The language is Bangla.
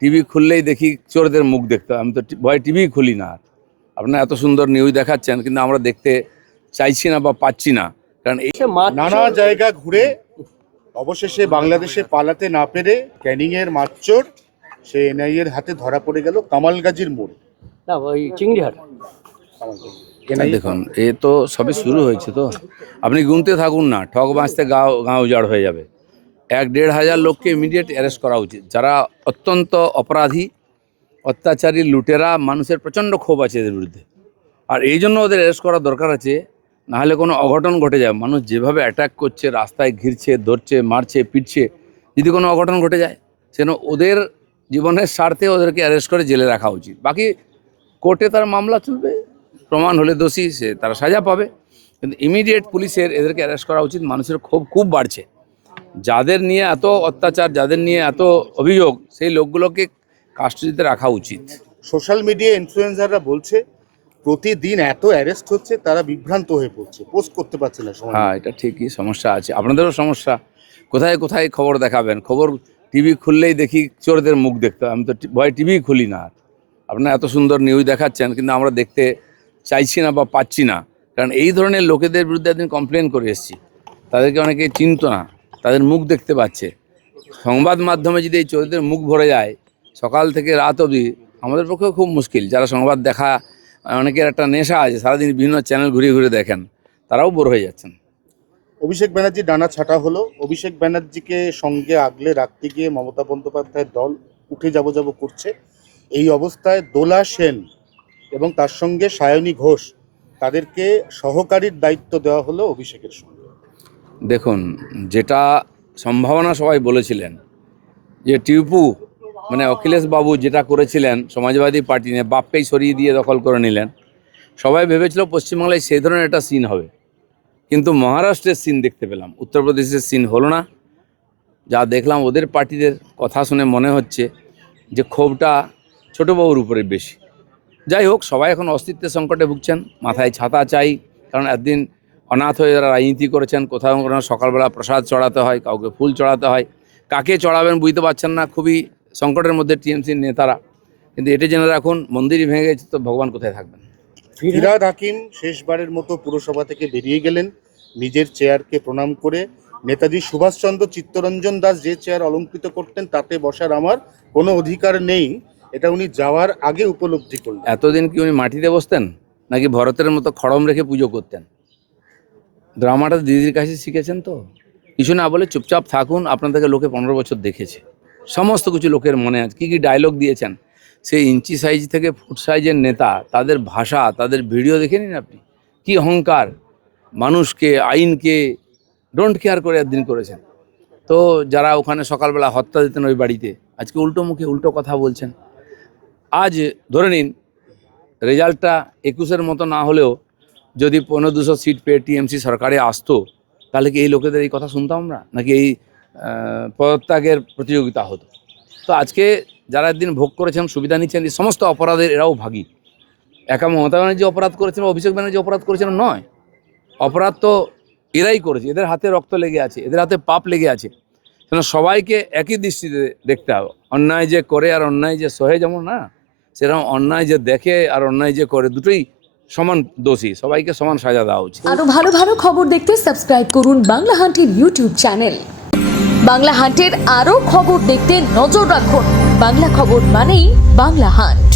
টিভি খুললেই দেখি চোরদের মুখ দেখতে হয়। আমি তো ভয় টিভি খুলি না। আপনারা এত সুন্দর নিউজ দেখাচ্ছেন, কিন্তু আমরা দেখতে চাইছি না বা পাচ্ছি না, কারণ এই নানা জায়গা ঘুরে অবশেষে বাংলাদেশে পালাতে না পেরে ক্যানিং এর মাতচোর সে এনআইএ এর হাতে ধরা পড়ে গেল কামালগাজীর মোড়। না ওই চিংড়িহাট। দেখুন, এ তো সবে শুরু হয়েছে। তো আপনি গুনতে থাকুন না, ঠক বাঁচতে গাঁও উজাড় হয়ে যাবে। 1-1.5 হাজার লোককে ইমিডিয়েট অ্যারেস্ট করা উচিত, যারা অত্যন্ত অপরাধী, অত্যাচারী, লুটেরা। মানুষের প্রচণ্ড ক্ষোভ আছে এদের বিরুদ্ধে, আর এই জন্য ওদের অ্যারেস্ট করা দরকার আছে। নাহলে কোনো অঘটন ঘটে যায়। মানুষ যেভাবে অ্যাটাক করছে, রাস্তায় ঘিরছে, ধরছে, মারছে, পিটছে, যদি কোনো অঘটন ঘটে যায়, সেজন্য ওদের জীবনের স্বার্থে ওদেরকে অ্যারেস্ট করে জেলে রাখা উচিত। বাকি কোর্টে তার মামলা চলবে, প্রমাণ হলে দোষী সে তারা সাজা পাবে, কিন্তু ইমিডিয়েট পুলিশের এদেরকে অ্যারেস্ট করা উচিত। মানুষের ক্ষোভ খুব বাড়ছে, যাদের নিয়ে এত অত্যাচার, যাদের নিয়ে এত অভিযোগ, সেই লোকগুলোকে কাস্টডিতে রাখা উচিত। সোশ্যাল মিডিয়া ইনফ্লুয়েন্সাররা বলছে প্রতিদিন এত অ্যারেস্ট হচ্ছে, তারা বিভ্রান্ত হয়ে পড়ছে, পোস্ট করতে পারছে না সময়। হ্যাঁ, এটা ঠিকই, সমস্যা আছে, আপনাদেরও সমস্যা। কোথায় কোথায় খবর দেখাবেন? খবর টিভি খুললেই দেখি চোরদের মুখ দেখতে হয়। আমি তো ভয় টিভি খুলি না। আপনারা এত সুন্দর নিউজ দেখাচ্ছেন, কিন্তু আমরা দেখতে চাইছি না বা পাচ্ছি না, কারণ এই ধরনের লোকেদের বিরুদ্ধে একদিন কমপ্লেন করে এসেছি। তাদেরকে অনেকে চিনত না, তাদের মুখ দেখতে পাচ্ছে। সংবাদ মাধ্যমে যদি এই চোরদের মুখ ভরে যায় সকাল থেকে রাত অবধি, আমাদের পক্ষেও খুব মুশকিল। যারা সংবাদ দেখা, অনেকের একটা নেশা আছে, সারাদিন বিভিন্ন চ্যানেল ঘুরে ঘুরে দেখেন, তারাও বোর হয়ে যাচ্ছেন। অভিষেক ব্যানার্জি ডানা ছাটা হলো। অভিষেক ব্যানার্জিকে সঙ্গে আগলে রাখতে গিয়ে মমতা বন্দ্যোপাধ্যায়ের দল উঠে যাব করছে। এই অবস্থায় দোলা সেন এবং তার সঙ্গে সায়নী ঘোষ, তাদেরকে সহকারীর দায়িত্ব দেওয়া হলো অভিষেকের সঙ্গে। দেখুন, যেটা সম্ভাবনা সবাই বলেছিলেন যে টিপু মানে অখিলেশ বাবু যেটা করেছিলেন সমাজবাদী পার্টি নিয়ে, বাপকেই সরিয়ে দিয়ে দখল করে নিলেন, সবাই ভেবেছিল পশ্চিমবাংলায় সেই ধরনের একটা সিন হবে। কিন্তু মহারাষ্ট্রের সিন দেখতে পেলাম, উত্তরপ্রদেশের সিন হলো না। যা দেখলাম ওদের পার্টিদের কথা শুনে মনে হচ্ছে যে ক্ষোভটা ছোটোবাবুর উপরে বেশি। যাই হোক, সবাই এখন অস্তিত্বের সংকটে ভুগছেন, মাথায় ছাতা চাই, কারণ একদিন অনাথ হয়ে যারা রাজনীতি করেছেন, কোথাও কোনো সকালবেলা প্রসাদ চড়াতে হয়, কাউকে ফুল চড়াতে হয়, কাকে চড়াবেন বুঝতে পারছেন না। খুবই সংকটের মধ্যে টিএমসির নেতারা। কিন্তু এটা জেনে রাখুন, মন্দিরই ভেঙে গেছে তো ভগবান কোথায় থাকবেন। ফিরহাদ হাকিম শেষবারের মতো পুরসভা থেকে বেরিয়ে গেলেন নিজের চেয়ারকে প্রণাম করে। নেতাজি সুভাষচন্দ্র চিত্তরঞ্জন দাস যে চেয়ার অলঙ্কৃত করতেন তাতে বসার আমার কোনো অধিকার নেই, এটা উনি যাওয়ার আগে উপলব্ধি করলেন। এতদিন কি উনি মাটিতে বসতেন, নাকি ভরতের মতো খড়ম রেখে পুজো করতেন? ড্রামাটা দিদির কাছে শিখেছেন তো। কিছু না বলে চুপচাপ থাকুন, আপনাদেরকে লোকে 15 বছর দেখেছে, সমস্ত কিছু লোকের মনে আছে। কী কী ডায়লগ দিয়েছেন, সেই ইঞ্চি সাইজ থেকে ফুট সাইজের নেতা, তাদের ভাষা, তাদের ভিডিও দেখে নিন আপনি। কী অহংকার, মানুষকে, আইনকে ডোন্ট কেয়ার করে একদিন করেছেন। তো যারা ওখানে সকালবেলা হত্যা দিতেন ওই বাড়িতে, আজকে উল্টো মুখে উল্টো কথা বলছেন। আজ ধরে নিন রেজাল্টটা 21-এর মতো না হলেও যদি 1500 সিট পেয়ে টিএমসি সরকারে আসতো, তাহলে কি এই লোকেদের এই কথা শুনতাম আমরা, নাকি এই পদত্যাগের প্রতিযোগিতা হতো? তো আজকে যারা একদিন ভোগ করেছেন, সুবিধা নিচ্ছেন, এই সমস্ত অপরাধের এরাও ভাগী। একা মমতা ব্যানার্জি অপরাধ করেছেন, অভিষেক ব্যানার্জি অপরাধ করেছেন নয়, অপরাধ তো এরাই করেছে। এদের হাতে রক্ত লেগে আছে, এদের হাতে পাপ লেগে আছে। সবাইকে একই দৃষ্টিতে দেখতে হবে। অন্যায় যে করে আর অন্যায় যে সহে যেমন না, সেরকম অন্যায় যে দেখে আর অন্যায় যে করে, দুটোই সমান দোষী, সবাইকে সমান সাজা দেওয়া উচিত। আরো ভালো ভালো খবর দেখতে সাবস্ক্রাইব করুন বাংলা হান্টের ইউটিউব চ্যানেল। বাংলা হান্টের আরো খবর দেখতে নজর রাখুন। বাংলা খবর মানেই বাংলা হান্ট।